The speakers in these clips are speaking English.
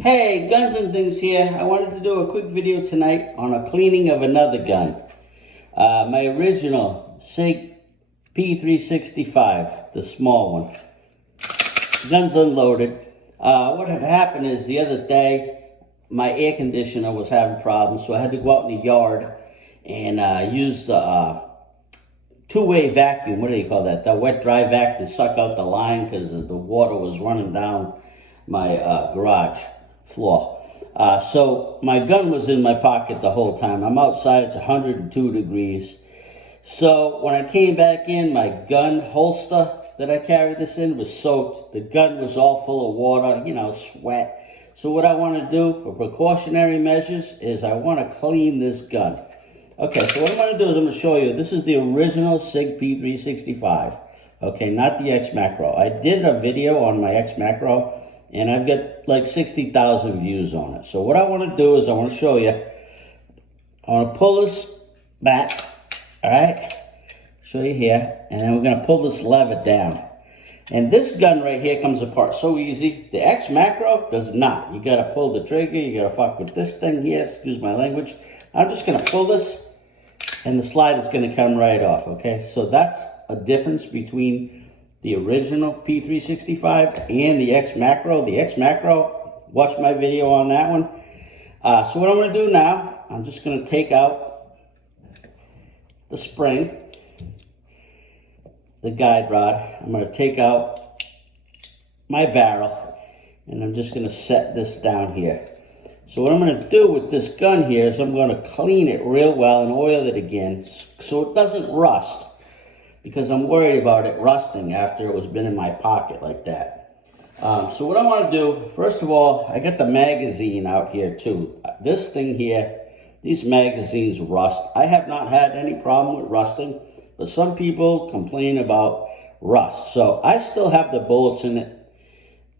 Hey, Guns and Things here. I wanted to do a quick video tonight on a cleaning of another gun. My original Sig P365, the small one. Gun's unloaded. What had happened is the other day, my air conditioner was having problems, so I had to go out in the yard and use the two-way vacuum. What do you call that? The wet dry vac to suck out the line because the water was running down my garage floor. So my gun was in my pocket the whole time. I'm outside, it's 102 degrees. So when I came back in, my gun holster that I carried this in was soaked. The gun was all full of water, you know, sweat. So what I want to do for precautionary measures is I want to clean this gun. Okay, so what I'm going to do is I'm going to show you, this is the original Sig P365. Okay, not the X Macro. I did a video on my X Macro, and I've got like 60,000 views on it. So what I want to do is I want to show you. I want to pull this back, all right? Show you here, and then we're going to pull this lever down. And this gun right here comes apart so easy. The X Macro does not. You got to pull the trigger. You got to fuck with this thing here. Excuse my language. I'm just going to pull this, and the slide is going to come right off, okay? So that's a difference between the original P365 and the X Macro. The X Macro, watch my video on that one. So what I'm going to do now, I'm just going to take out the spring, the guide rod. I'm going to take out my barrel, and I'm just going to set this down here. So what I'm going to do with this gun here is I'm going to clean it real well and oil it again so it doesn't rust, because I'm worried about it rusting after it was been in my pocket like that. So what I want to do, first of all, I got the magazine out here too. This thing here, these magazines rust. I have not had any problem with rusting, but some people complain about rust. So I still have the bullets in it.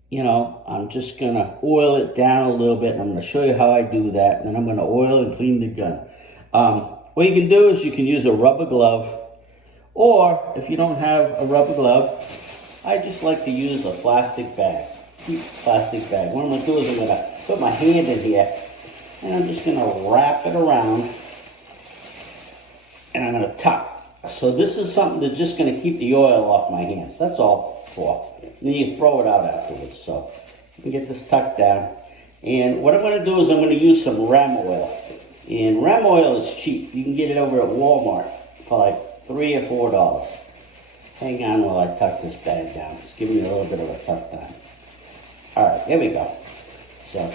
You know, I'm just going to oil it down a little bit, and I'm going to show you how I do that, and then I'm going to oil and clean the gun. What you can do is you can use a rubber glove, or if you don't have a rubber glove, I just like to use a plastic bag, cheap plastic bag. What I'm going to do is I'm going to put my hand in here, and I'm just going to wrap it around, and I'm going to tuck. So this is something that's just going to keep the oil off my hands. That's all for. And then you throw it out afterwards. So you can get this tucked down. And what I'm going to do is I'm going to use some ram oil. And ram oil is cheap. You can get it over at Walmart for like $3 or $4. Hang on while I tuck this bag down. Just give me a little bit of a tuck down. All right, there we go. So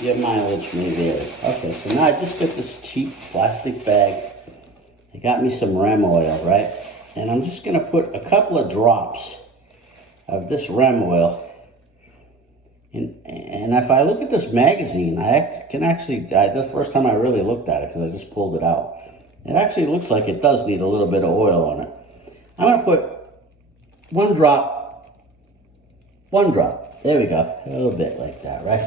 your mileage may vary. Okay, so now I just got this cheap plastic bag. I got me some ram oil, right? And I'm just going to put a couple of drops of this ram oil. And if I look at this magazine, I can actually, the first time I really looked at it, because I just pulled it out, it actually looks like it does need a little bit of oil on it. I'm going to put one drop, there we go, a little bit like that, right?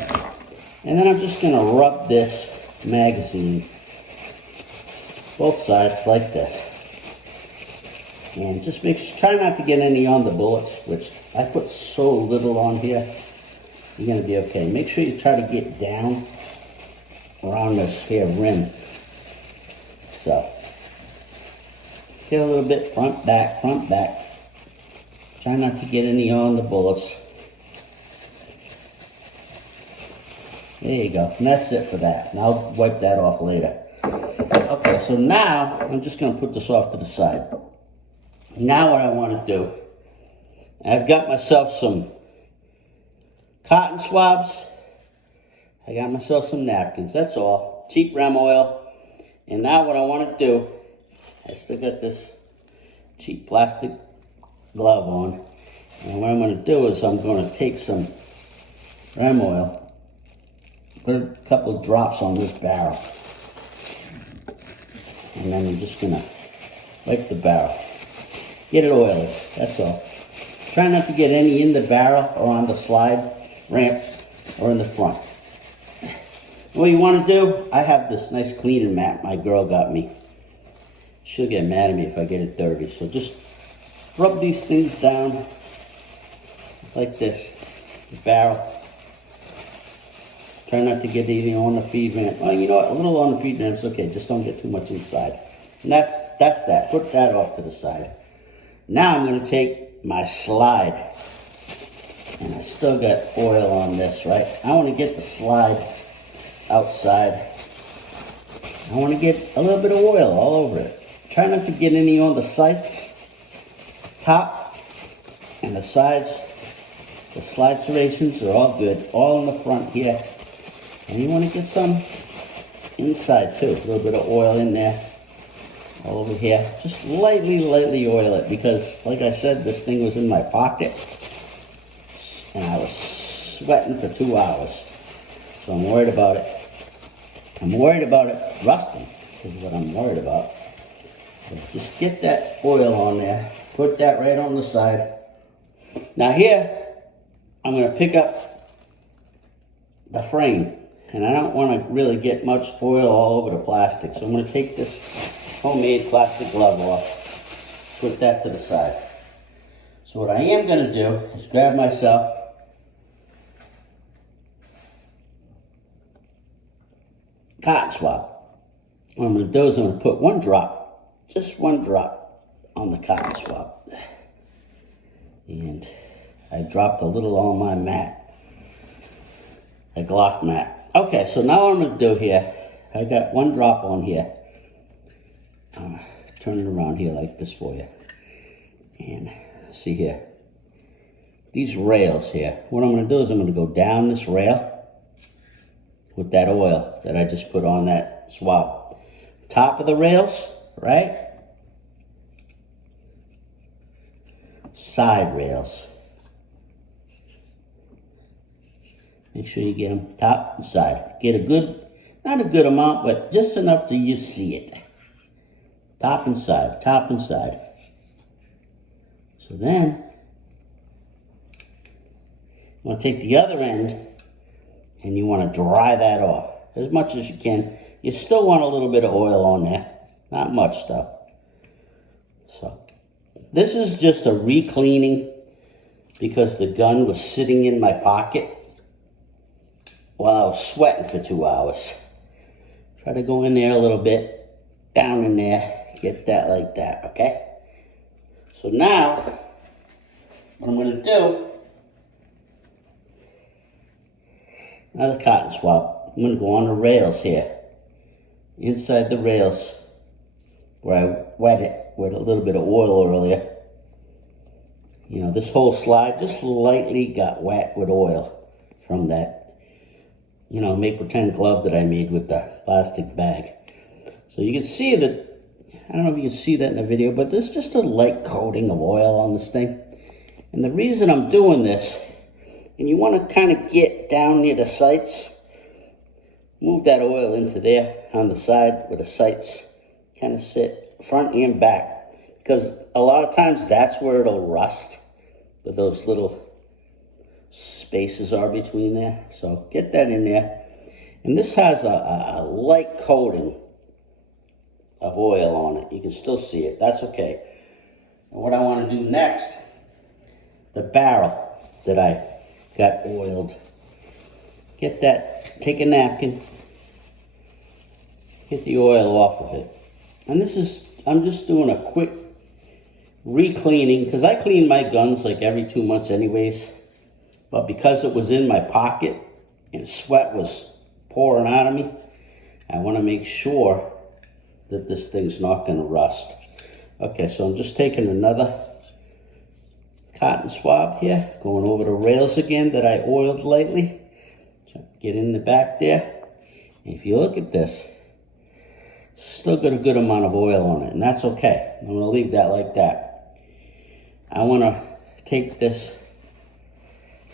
And then I'm just going to rub this magazine, both sides like this. And just try not to get any on the bullets, which I put so little on here. You're going to be okay. Make sure you try to get down around this here rim. So, get a little bit front, back, front, back. Try not to get any on the bullets. There you go. And that's it for that. And I'll wipe that off later. Okay, so now I'm just going to put this off to the side. Now what I want to do, I've got myself some cotton swabs. I got myself some napkins. That's all. Cheap ram oil. And now what I want to do, I still got this cheap plastic glove on. And what I'm going to do is I'm going to take some ram oil, put a couple of drops on this barrel. And then I'm just going to wipe the barrel. Get it oily, that's all. Try not to get any in the barrel or on the slide ramp or in the front. What you want to do, I have this nice cleaning mat my girl got me. She'll get mad at me if I get it dirty. So just rub these things down like this, the barrel. Try not to get anything on the feed ramp. Oh, you know what? A little on the feed ramp's okay. Just don't get too much inside. And that's that. Put that off to the side. Now I'm going to take my slide. And I still got oil on this, right? I want to get the slide outside. I want to get a little bit of oil all over it. Try not to get any on the sides, top, and the sides. The slide serrations are all good, all in the front here. And you want to get some inside too. A little bit of oil in there, all over here. Just lightly oil it because, like I said, this thing was in my pocket. And I was sweating for 2 hours. So I'm worried about it. I'm worried about it rusting, is what I'm worried about. So just get that oil on there. Put that right on the side. Now here, I'm going to pick up the frame. And I don't want to really get much oil all over the plastic. So I'm going to take this homemade plastic glove off. Put that to the side. So what I am going to do is grab myself cotton swab. What I'm going to do is I'm going to put one drop, just one drop on the cotton swab. And I dropped a little on my mat, a Glock mat. Okay, so now what I'm going to do here, I got one drop on here. I'm going to turn it around here like this for you. And see here, these rails here, what I'm going to do is I'm going to go down this rail with that oil that I just put on that swab. Top of the rails, right? Side rails. Make sure you get them top and side. Get a good, not a good amount, but just enough to you see it. Top and side, top and side. So then, you want to take the other end and you want to dry that off as much as you can. You still want a little bit of oil on there. Not much though. So, this is just a re-cleaning because the gun was sitting in my pocket while I was sweating for 2 hours. Try to go in there a little bit, down in there, get that like that, okay? So now, what I'm going to do, another cotton swab. I'm going to go on the rails here, inside the rails, where I wet it with a little bit of oil earlier. You know, this whole slide just lightly got wet with oil from that, you know, make pretend glove that I made with the plastic bag. So you can see that, I don't know if you can see that in the video, but there's just a light coating of oil on this thing. And the reason I'm doing this, and you want to kind of get down near the sights, move that oil into there on the side where the sights kind of sit, front and back, because a lot of times that's where it'll rust, where those little spaces are between there. So get that in there. And this has a light coating of oil on it. You can still see it. That's okay. And what I want to do next, the barrel that I got oiled. Get that, take a napkin, get the oil off of it. And this is, I'm just doing a quick re-cleaning, because I clean my guns like every 2 months anyways. But because it was in my pocket and sweat was pouring out of me, I want to make sure that this thing's not going to rust. Okay, so I'm just taking another cotton swab here, going over the rails again that I oiled lightly. So get in the back there. And if you look at this, still got a good amount of oil on it, and that's okay. I'm going to leave that like that. I want to take this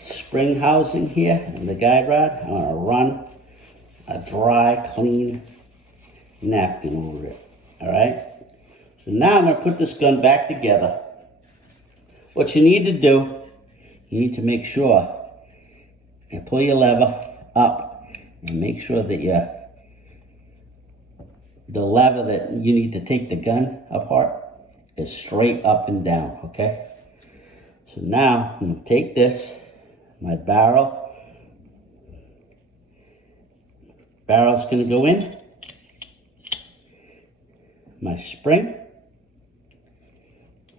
spring housing here and the guide rod. I'm going to run a dry, clean napkin over it. All right? So now I'm going to put this gun back together. What you need to do, you need to make sure you pull your lever up and make sure that the lever that you need to take the gun apart is straight up and down, okay? So now I'm going to take this, my barrel, Barrel's going to go in. My spring.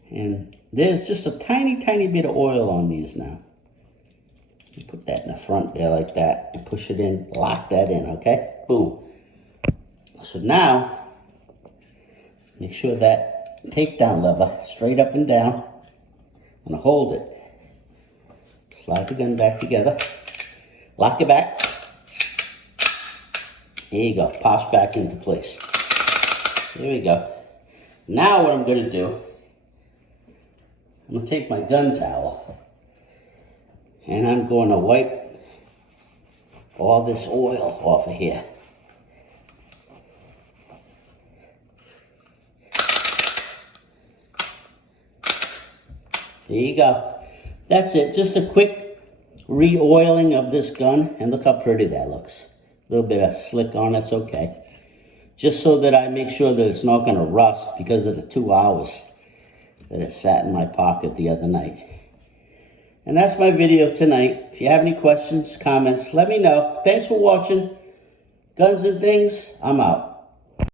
And there's just a tiny, tiny bit of oil on these now. Put that in the front there like that and push it in, lock that in, okay? Boom. So now, make sure that takedown lever straight up and down. I'm gonna hold it. Slide the gun back together. Lock it back. There you go, pops back into place. There we go. Now what I'm gonna do, I'm gonna take my gun towel and I'm going to wipe all this oil off of here. There you go. That's it. Just a quick re-oiling of this gun. And look how pretty that looks. A little bit of slick on it's okay. Just so that I make sure that it's not going to rust because of the 2 hours that it sat in my pocket the other night. And that's my video tonight. If you have any questions, comments, let me know. Thanks for watching. Guns and Things, I'm out.